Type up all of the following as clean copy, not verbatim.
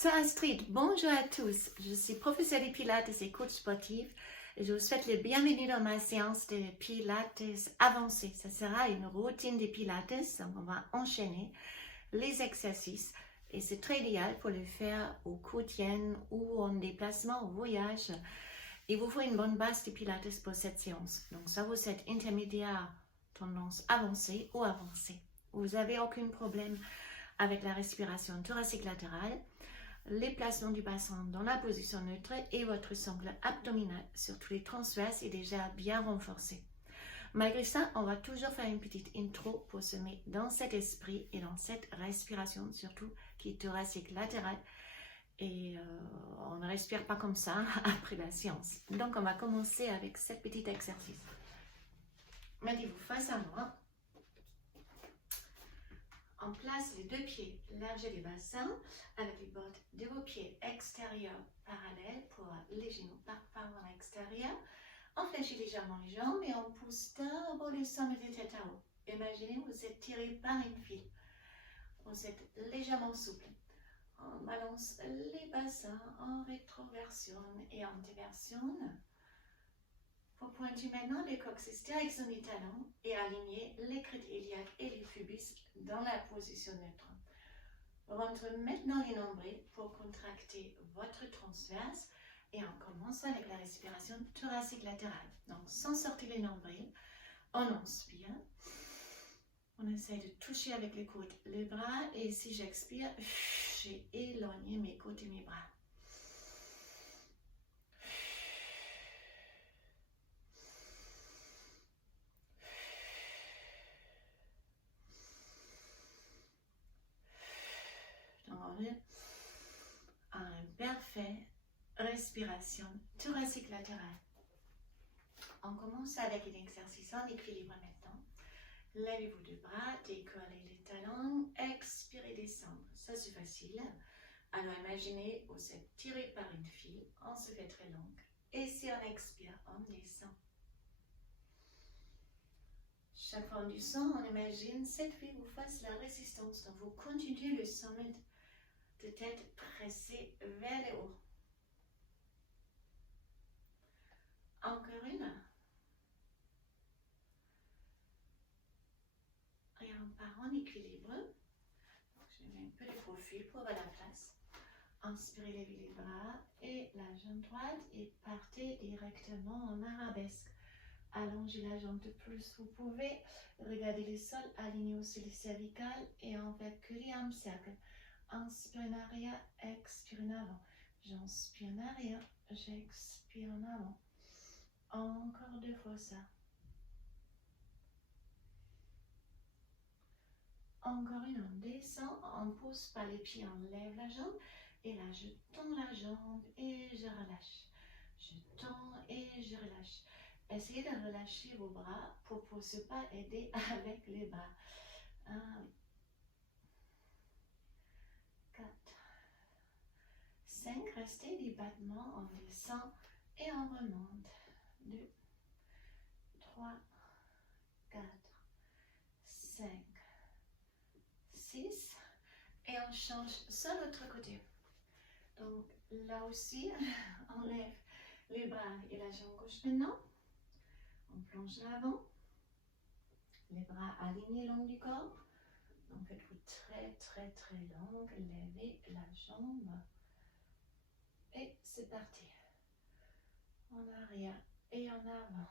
C'est Astrid, bonjour à tous. Je suis professeure de Pilates et coach sportif et je vous souhaite le bienvenue dans ma séance de Pilates avancée. Ça sera une routine de Pilates, donc on va enchaîner les exercices et c'est très idéal pour le faire au quotidien ou en déplacement, au voyage. Il vous faut une bonne base de Pilates pour cette séance. Donc ça vous êtes intermédiaire, tendance avancée ou avancée. Vous n'avez aucun problème avec la respiration thoracique latérale, les placements du bassin dans la position neutre et votre sangle abdominal sur tous les transverses est déjà bien renforcé. Malgré ça, on va toujours faire une petite intro pour se mettre dans cet esprit et dans cette respiration, surtout qui est thoracique latérale. Et on ne respire pas comme ça après la séance. Donc on va commencer avec ce petit exercice. Mettez-vous face à moi. On place les deux pieds larges du bassin avec les bottes de vos pieds extérieurs parallèles pour les genoux par en extérieur. On fléchit légèrement les jambes et on pousse d'abord le sommet de tête à haut. Imaginez vous êtes tiré par une file. Vous êtes légèrement souple. On balance les bassins en rétroversion et en déversion. Vous pointez maintenant le coccyx direction du talon et alignez les crêtes iliaques et les pubis dans la position neutre. Rentrez maintenant les nombrils pour contracter votre transverse et on commence avec la respiration thoracique latérale. Donc sans sortir les nombrils, on inspire. On essaie de toucher avec les coudes les bras et si j'expire, j'ai éloigné mes côtes et mes bras. Un parfait respiration thoracique latérale. On commence avec un exercice en équilibre maintenant. Levez-vous deux bras, décollez les talons, expirez, descendre. Ça c'est facile. Alors imaginez vous êtes tiré par une file, on se fait très longue. Et si on expire, on descend. Chaque fois du sang, on imagine cette file vous fasse la résistance. Donc vous continuez le sommet de tête pressée vers le haut. Encore une. Et on part en équilibre. Je mets un peu de profil pour avoir la place. Inspirez, levez les bras et la jambe droite et partez directement en arabesque. Allongez la jambe de plus. Vous pouvez regarder le sol, aligner aussi les cervicales et enverguler en cercle. Inspire en arrière, expire en avant. J'inspire en arrière, j'expire en avant. Encore deux fois ça. Encore une, on descend, on pousse par les pieds, on lève la jambe. Et là, je tends la jambe et je relâche. Je tends et je relâche. Essayez de relâcher vos bras pour ne pas aider avec les bras. 1, 4, 5. Restez des battements, on descend et on remonte. 2, 3, 4, 5, 6. Et on change sur l'autre côté. Donc là aussi, on lève les bras et la jambe gauche maintenant. On plonge l'avant. Les bras alignés le long du corps. Donc faites-vous très très très longue. Levez la jambe. Et c'est parti. En arrière et en avant.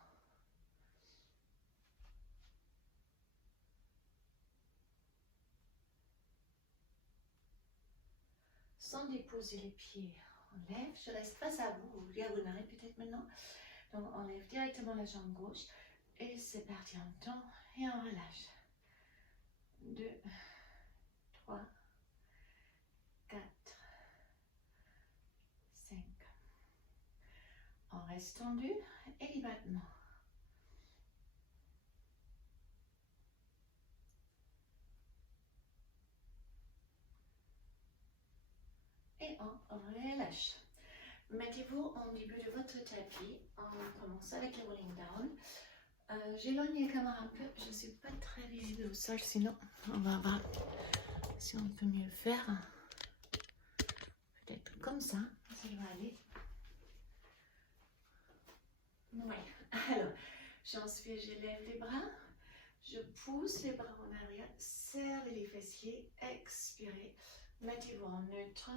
Sans déposer les pieds. On lève, je reste face à vous, vous diagonale peut-être maintenant. Donc on lève directement la jambe gauche. Et c'est parti, on tend et on relâche. 2, 3, 4, 5. On reste tendu et les battements. Et on relâche. Mettez-vous en début de votre tapis. On commence avec le rolling down. J'éloigne les caméras un peu. Je ne suis pas très visible au sol, sinon on va voir si on peut mieux faire. comme ça va aller. Oui, alors, j'inspire, je lève les bras, je pousse les bras en arrière, serre les fessiers, expirez, mettez-vous en neutre,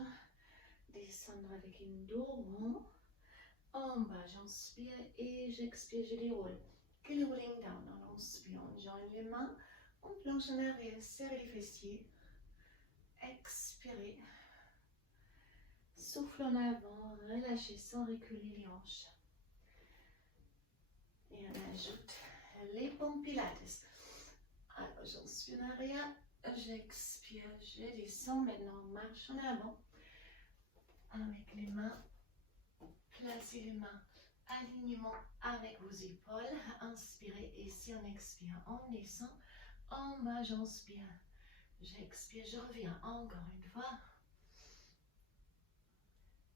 descendre avec une dos rond, en bas, j'inspire et j'expire, je déroule. Kill rolling down, on inspire, on joint les mains, on planche en arrière, serre les fessiers, expirez, souffle en avant, relâchez sans reculer les hanches. Et on ajoute les pompes pilates. Alors, j'inspire en arrière, j'expire, je descends. Maintenant, on marche en avant. Avec les mains, placez les mains, alignement avec vos épaules. Inspirez et si on expire, on descend. En bas, j'inspire, j'expire, je reviens encore une fois.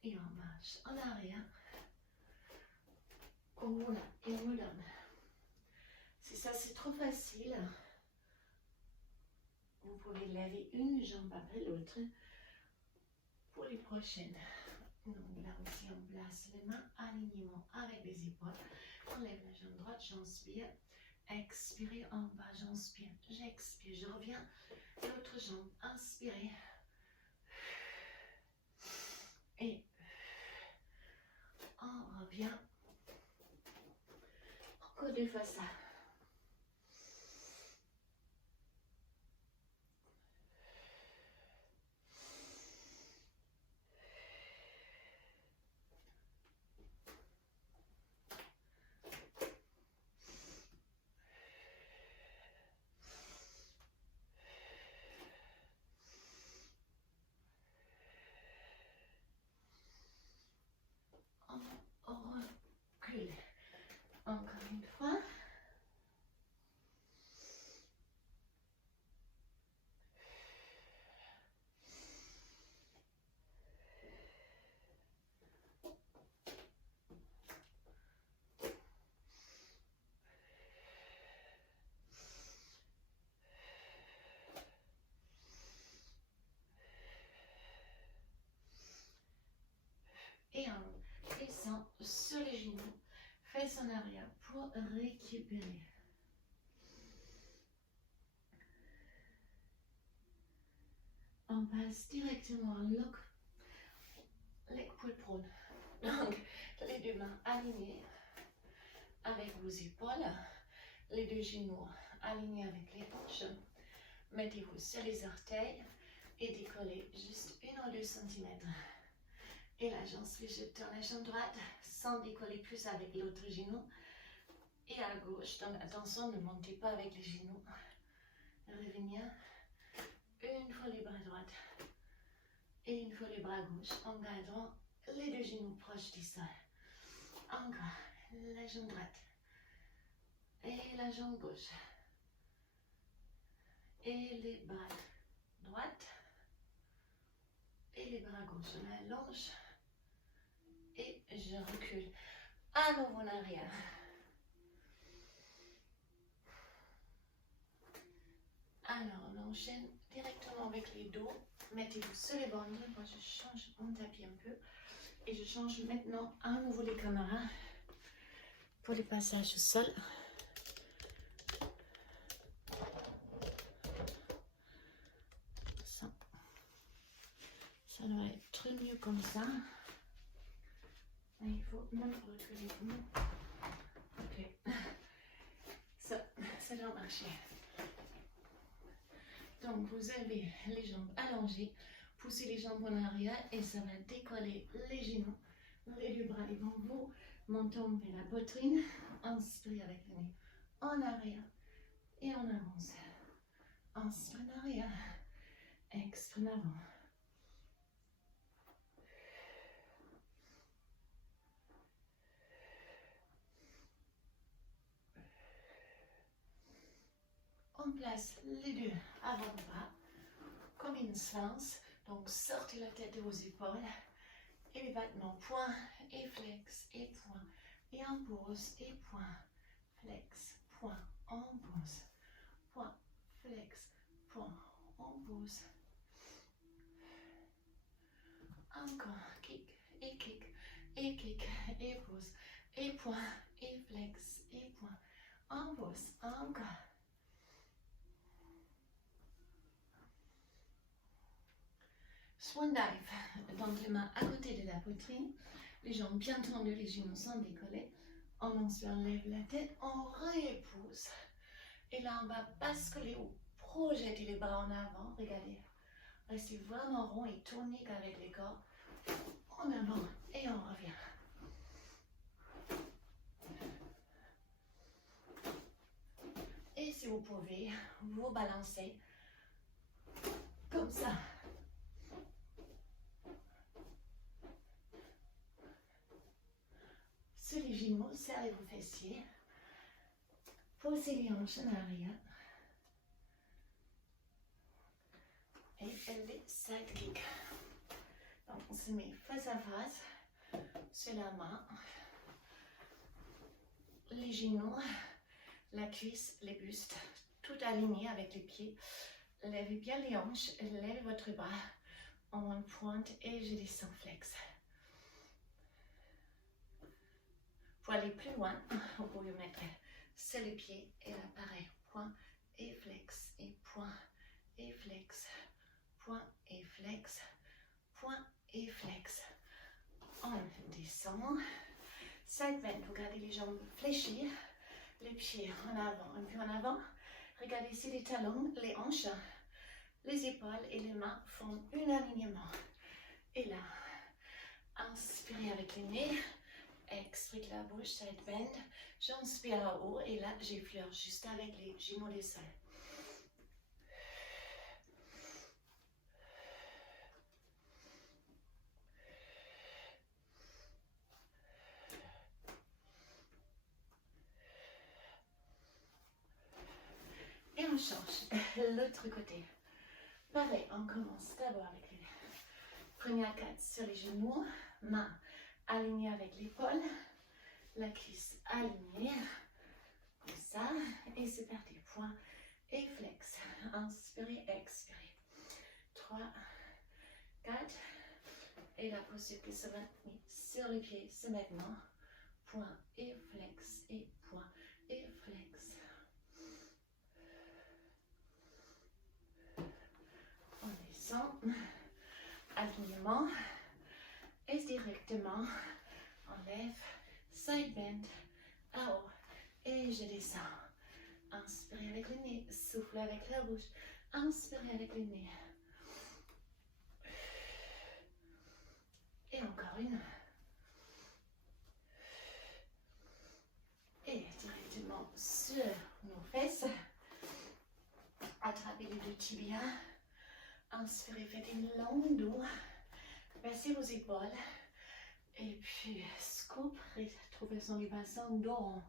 Et on marche en arrière. On roule et on redonne. Si ça c'est trop facile, vous pouvez lever une jambe après l'autre pour les prochaines. Donc là aussi on place les mains, alignement avec les épaules. On lève la jambe droite, j'inspire, expirez en bas, j'inspire, j'expire, je reviens. L'autre jambe, inspirez. Et on revient. Encore deux fois ça. On recule. Encore une fois. Et on descend sur les genoux, fesses en arrière pour récupérer. On passe directement en leg pull prone. Donc, les deux mains alignées avec vos épaules, les deux genoux alignés avec les hanches. Mettez-vous sur les orteils et décollez juste 1 ou 2 cm. Et là, j'inspire, je tourne la jambe droite sans décoller plus avec l'autre genou. Et à gauche, donc attention, ne montez pas avec les genoux. Revenir. Une fois les bras droits et une fois les bras gauches en gardant les deux genoux proches du sol. Encore la jambe droite et la jambe gauche. Et les bras droites et les bras gauches. On allonge et je recule. À nouveau en arrière. Alors, on enchaîne directement avec les dos. Mettez-vous sur les bandes. Moi, je change mon tapis un peu. Et je change maintenant à nouveau les caméras pour les passages au sol. Ça doit être mieux comme ça. Et il faut même reculer. Ok. Ça doit marcher. Donc, vous avez les jambes allongées, poussez les jambes en arrière et ça va décoller les genoux, les deux bras devant vous, menton vers la poitrine, inspirez avec le nez en arrière et on avance. Inspire en arrière, expire en avant. On place les deux avant-bras comme une slance. Donc sortez la tête de vos épaules et les battements point et flex et point et en pause et point, flex, point, en pause, point, flex, point, en pause. Encore, keep et kick, et pause, et point, et flex, et point, en pause, encore. Swan dive, donc les mains à côté de la poitrine, les jambes bien tendues, les genoux sans décoller. On inspire, on lève la tête, on repousse. Et là, on va basculer ou projeter les bras en avant. Regardez, restez vraiment rond et tonique avec les corps. En avant et on revient. Et si vous pouvez, vous balancez comme ça. Sur les genoux, serrez vos fessiers. Posez les hanches en arrière. Et les side kicks. Donc on se met face à face sur la main. Les genoux, la cuisse, les bustes, tout aligné avec les pieds. Levez bien les hanches, levez votre bras en pointe et je descends flex. Pour aller plus loin, vous pouvez mettre sur les pieds et là pareil, point et flex, et point et flex, point et flex, point et flex. On descend, side bend, vous gardez les jambes fléchies, les pieds en avant, un peu en avant. Regardez ici les talons, les hanches, les épaules et les mains font un alignement. Et là, inspirez avec les nez. Expirez la bouche, side bend. J'inspire à haut et là, j'effleure juste avec les genoux des sols. Et on change l'autre côté. Pareil, on commence d'abord avec les premières 4 sur les genoux, main alignée avec l'épaule, la cuisse alignée, comme ça, et c'est parti, point et flex, inspirez, expirez, 3, 4, et la posture qui se maintenir sur les pieds, c'est maintenant, point et flex, et point et flex. On descend, alignement, et directement, on lève, side bend, à haut, et je descends. Inspirez avec le nez, soufflez avec la bouche, inspirez avec le nez. Et encore une. Et directement sur nos fesses, attrapez les deux tibias. Inspirez, faites une longue dos, baissez vos épaules. Et puis, scoop, retrouvez son bassin dos.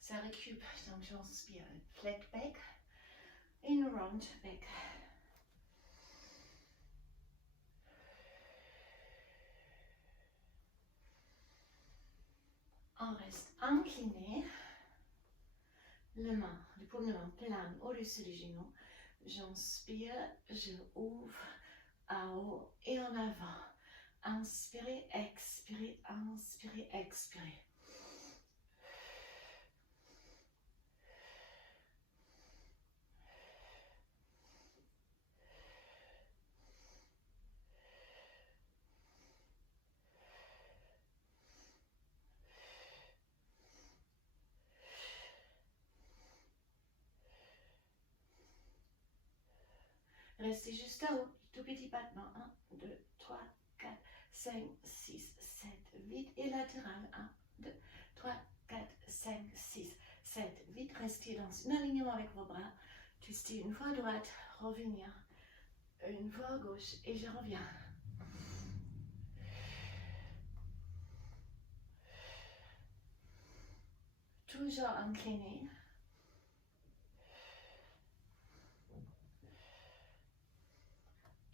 Ça récup, donc j'inspire, flat back, and round back. On reste incliné, les paumes de main planes au-dessus des genoux. J'inspire, je ouvre à haut et en avant. Inspirez, expirez, inspirez, expirez. Restez juste à haut, tout petit battement. 1, 2, 3, 4, 5, 6, 7, 8 et latéral. 1, 2, 3, 4, 5, 6, 7, 8. Restez dans un alignement avec vos bras. Twistez une fois à droite, revenir. Une fois à gauche et je reviens. Toujours incliné.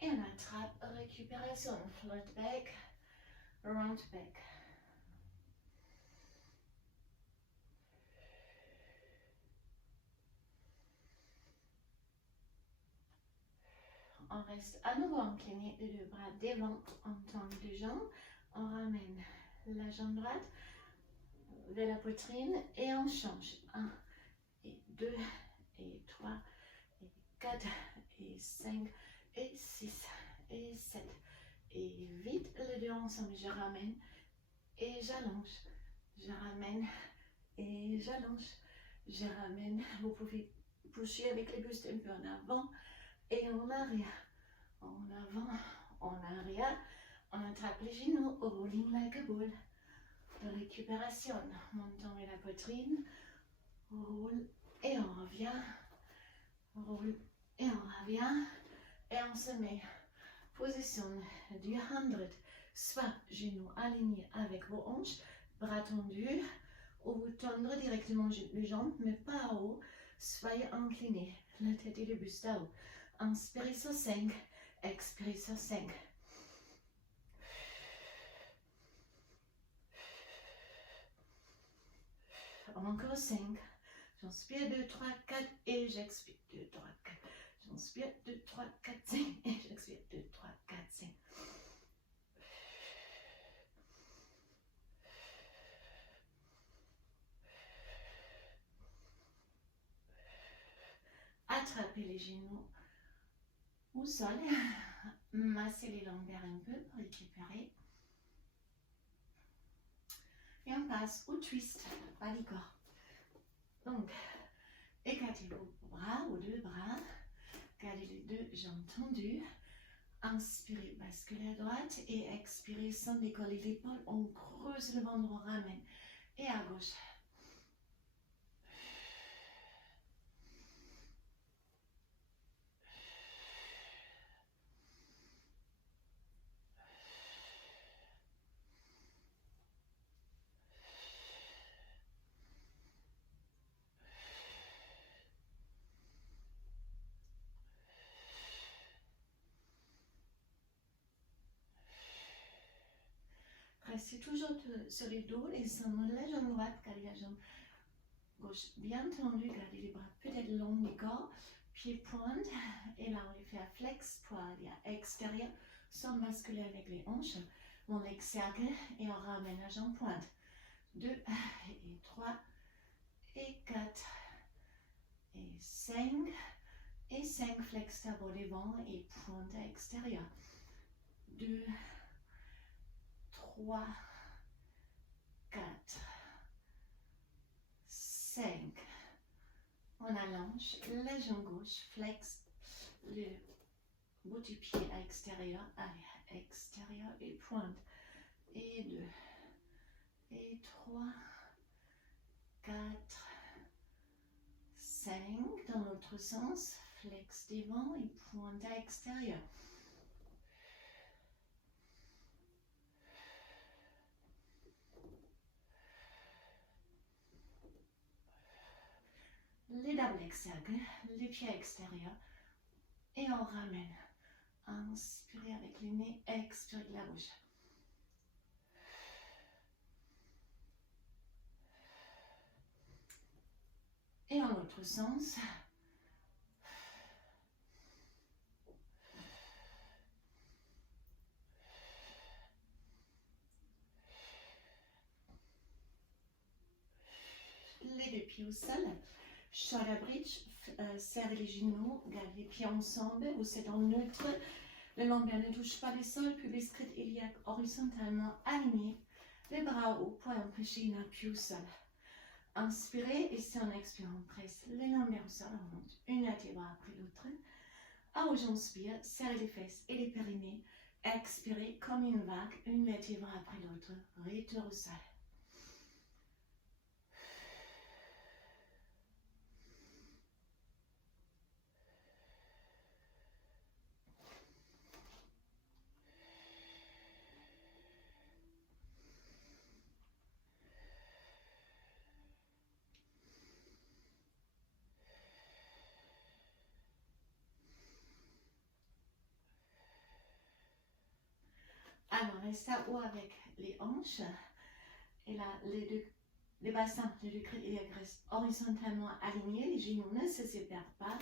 Et on attrape, récupération, float back, round back. On reste à nouveau incliné, les deux bras devant, on tend les deux jambes, on ramène la jambe droite vers la poitrine et on change. 1 et 2 et 3 et 4 et 5 et 6 et 7 et 8. Les deux ensemble, je ramène et j'allonge. Je ramène et j'allonge. Je ramène. Vous pouvez pousser avec les bustes un peu en avant et en arrière. En avant, en arrière. On attrape les genoux, rolling like a ball. Récupération. Montons vers la poitrine. Roule et on revient. Roule et on revient. Et on se met. Position du 100. Soit genoux alignés avec vos hanches, bras tendus, ou vous tendre directement les jambes, mais pas haut. Soyez inclinés, la tête et le buste à haut. Inspirez sur 5, expirez sur 5. Encore 5. J'inspire 2, 3, 4 et j'expire 2, 3, 4. J'inspire 2, 3, 4, 5 et j'expire 2, 3, 4, 5. Attrapez les genoux au sol, massez les lombaires un peu pour récupérer. Et on passe au twist, bas du corps. Donc, écartez vos bras, vos deux bras, gardez les deux jambes tendues. Inspirez, basculez à droite et expirez sans décoller l'épaule. On creuse le ventre, on ramène. Et à gauche. Restez toujours sur les dos et sans la jambe droite, gardez la jambe gauche bien tendue, gardez les bras peut-être longs du corps, pieds pointe, et là on les fait à flex, poids à extérieur, sans basculer avec les hanches. On les cercle et on ramène la jambe pointe. 2 et 3 et 4 et 5 et 5, flex tableau devant et pointe à extérieur. 2, 3, 4, 5. On allonge la jambe gauche, flex le bout du pied à extérieur, allez, extérieur et pointe. Et 2, et 3, 4, 5. Dans l'autre sens, flex devant et pointe à extérieur. Les double leg cercle, les pieds extérieurs et on ramène. Inspirez avec le nez, expirez de la bouche. Et en l'autre sens. Les deux pieds au sol. Shoulder bridge, serrez les genoux, gardez les pieds ensemble, vous êtes en neutre, le lombaire ne touche pas le sol, pubis sclète iliaque horizontalement aligné, les bras au poids empêché une appui au sol. Inspirez et si on expire, on presse les lombaires au sol, on monte une vertèbre après l'autre. Alors j'inspire, serrez les fesses et les périnées, expirez comme une vague, une vertèbre après l'autre, retour au sol. Alors, restez à haut avec les hanches. Et là, les bassins, les deux restent horizontalement alignés. Les genoux ne se séparent pas.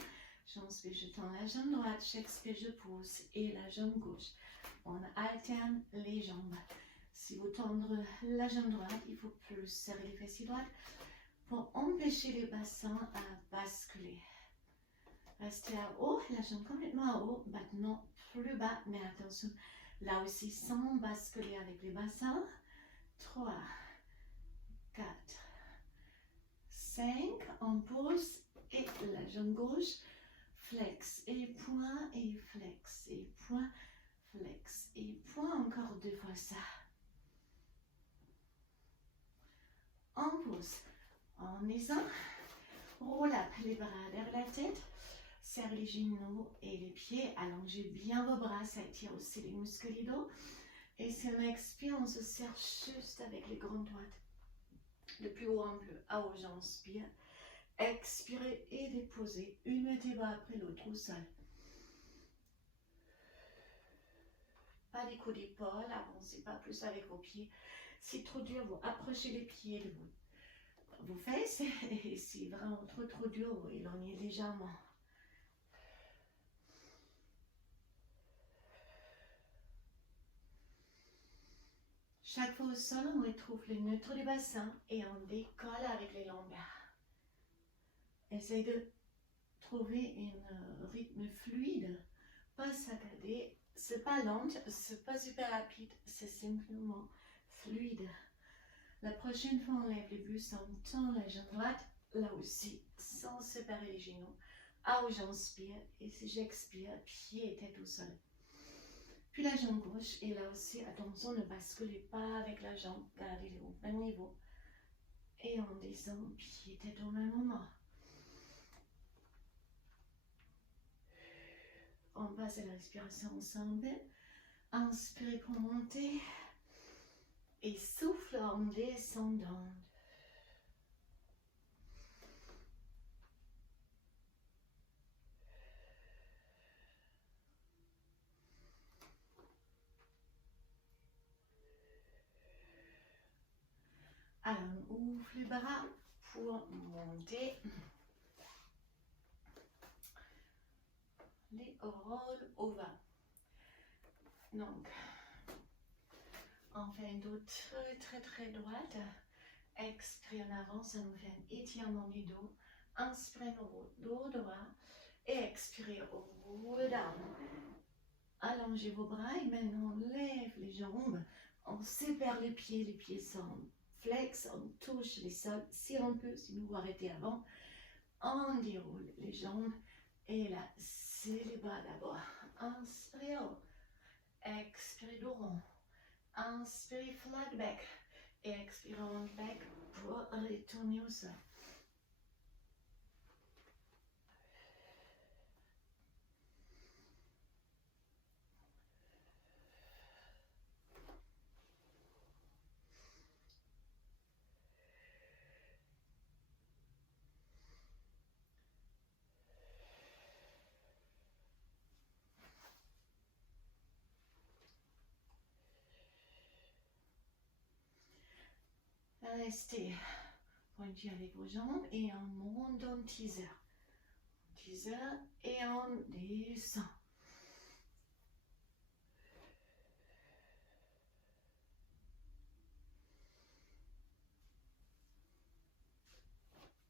J'inspire, je tends la jambe droite. J'expire, je pousse. Et la jambe gauche. On alterne les jambes. Si vous tendez la jambe droite, il faut plus serrer les fessiers droites pour empêcher les bassins à basculer. Restez à haut, la jambe complètement à haut, maintenant plus bas, mais attention, là aussi sans basculer avec les bassins. 3, 4, 5, on pose et la jambe gauche, flex et point et flex et point, flex et point, encore 2 fois ça. On pose, en descend, roule up les bras derrière la tête, serre les genoux et les pieds, allongez bien vos bras, ça étire aussi les muscles du dos. Et si on expire, on se serre juste avec les grandes droites. Le plus haut en bleu, à haut, j'inspire. Expirez et déposez une vertèbre après l'autre au sol. Pas des coups d'épaule, avancez pas plus avec vos pieds. Si trop dur, vous approchez les pieds de vos fesses. Et si vraiment trop dur, vous éloignez légèrement. Chaque fois au sol, on retrouve le neutre du bassin et on décolle avec les lombaires. Essayez de trouver un rythme fluide, pas saccadé. C'est pas lent, c'est pas super rapide, c'est simplement fluide. La prochaine fois, on lève les buste, on tend la jambe droite, là aussi, sans séparer les genoux. Ah oui, j'inspire, et si j'expire, pied et tête au sol. Puis la jambe gauche, et là aussi, attention, ne basculez pas avec la jambe, gardez-les au même niveau. Et on descend, pied et tête au même moment. On passe à la respiration ensemble. Inspirez pour monter. Et souffle en descendant. Alors, on ouvre les bras pour monter. Les rôles au vent. Donc, on fait un dos très droite. Expirez en avant, ça nous fait un étirement du dos. Inspirez nos dos droit et expirez, roll down. Allongez vos bras et maintenant on lève les jambes. On sépare les pieds sont flex, on touche les sols si on peut, si vous arrêtez avant. On déroule les jambes et là, c'est les bras d'abord. Inspirez haut, expirez dos rond. Inspirez flat back et expirez round back pour retourner au sol. Restez pointu avec vos jambes et on monte en teaser. Teaser et on descend.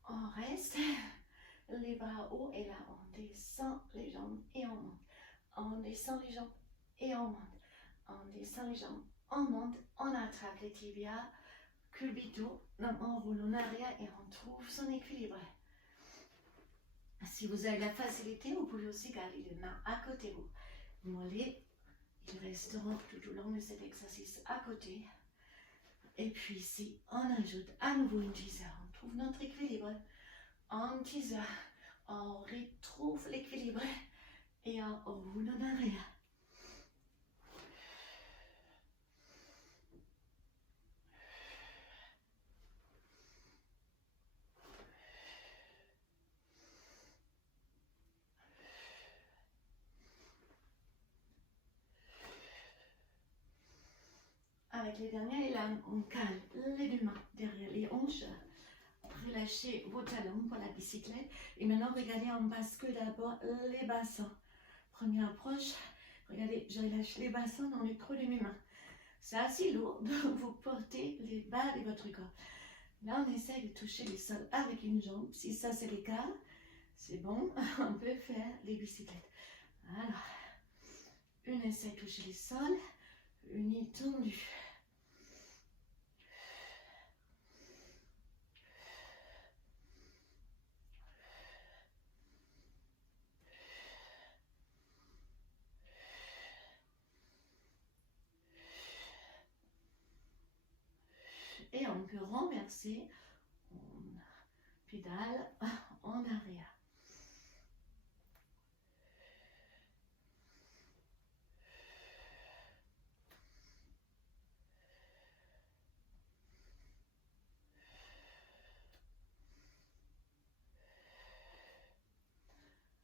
On reste les bras hauts et là on descend les jambes et on monte. On descend les jambes et on monte. On descend les jambes, on monte, on attrape les tibias, culbito, on roule en arrière et on trouve son équilibre. Si vous avez la facilité, vous pouvez aussi garder les mains à côté de vous. Mollets, ils resteront tout au long de cet exercice à côté. Et puis ici, on ajoute à nouveau une teaser. On trouve notre équilibre. En teaser, on retrouve l'équilibre et on roule en arrière. Avec les derniers élan, on cale les deux mains derrière les hanches. Relâchez vos talons pour la bicyclette. Et maintenant, regardez, on bascule d'abord les bassins. Première approche, regardez, je relâche les bassins dans le creux de mes mains. c'est assez lourd, donc vous portez les bas de votre corps. Là, on essaie de toucher le sol avec une jambe. Si ça, c'est le cas, c'est bon, on peut faire les bicyclettes. Alors, une essaie de toucher le sol, une est tendue. Et on peut renverser, on pédale en arrière.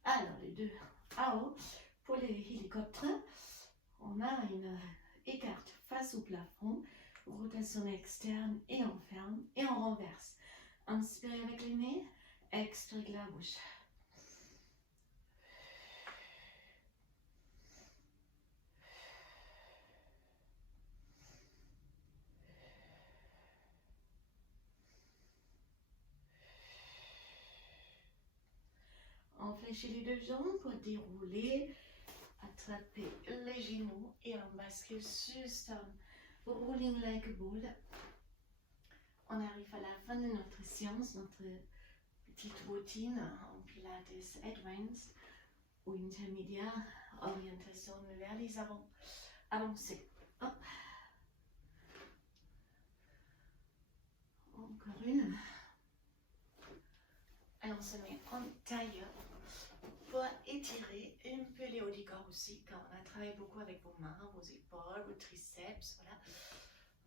Alors, les deux à haut. Pour les hélicoptères, on a une écarte face au plafond, rotation externe et on ferme et on renverse. Inspirez avec les nez, expirez avec la bouche. On fléchit les deux jambes pour dérouler, attraper les genoux et on bascule juste rolling like a ball. On arrive à la fin de notre séance, notre petite routine en Pilates Advanced ou intermédiaire, orientation vers les avancées. Hop. Encore une. Et on se met en tailleur pour étirer un peu les hauts du corps aussi, quand on a travaillé beaucoup avec vos mains, vos épaules, vos triceps, voilà.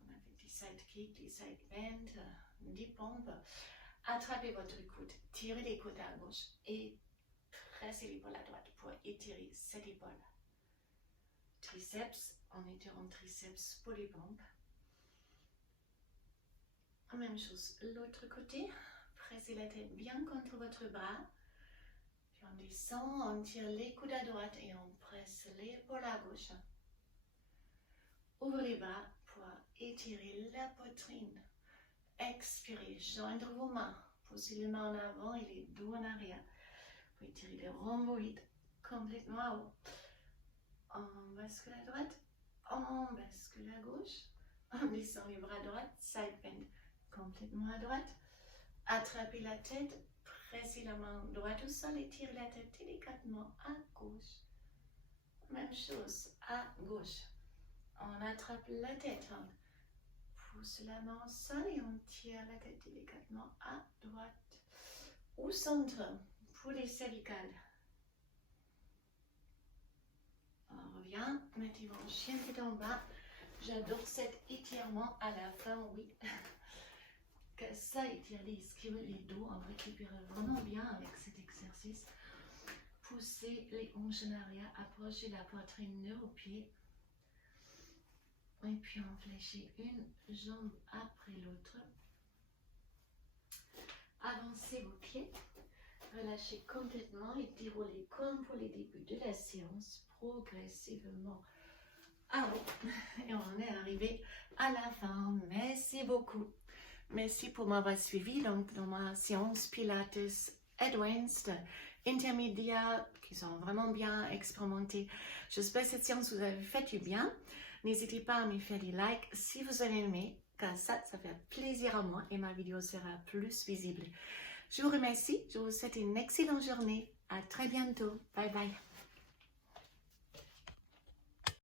On a fait des side kicks, des side bends, des pompes. Attrapez votre coude, tirez les coudes à gauche et pressez l'épaule à droite pour étirer cette épaule. Triceps, en étirant triceps pour les pompes. Même chose, l'autre côté, pressez la tête bien contre votre bras. Puis on descend, on tire les coudes à droite et on presse l'épaule à gauche. Ouvrez les bras pour étirer la poitrine. Expirez, joindre vos mains. Posez les mains en avant et les dos en arrière. Vous étirez les rhomboïdes complètement à haut. On bascule à droite, on bascule à gauche. On descend les bras à droite, side bend complètement à droite. Attrapez la tête, pressez la main droite au sol et tirez la tête délicatement à gauche. Même chose, à gauche. On attrape la tête, on pousse la main au sol et on tire la tête délicatement à droite. Au centre, pour les cervicales. On revient, mettez vos chien tête en bas. J'adore cet étirement à la fin, oui. Que ça étire les ischios, les dos, on récupère vraiment bien avec cet exercice. Poussez les hanches en arrière, approchez la poitrine nœud au pied. Et puis on fléchit une jambe après l'autre. Avancez vos pieds, relâchez complètement et déroulez comme pour les débuts de la séance, progressivement. Ah oui, et on est arrivé à la fin. Merci beaucoup. Merci pour m'avoir suivi donc, dans ma séance Pilates Advanced intermédiaire qui sont vraiment bien expérimentés. J'espère que cette séance vous a fait du bien. N'hésitez pas à me faire des likes si vous avez aimé, car ça fait plaisir à moi et ma vidéo sera plus visible. Je vous remercie, je vous souhaite une excellente journée. À très bientôt. Bye bye.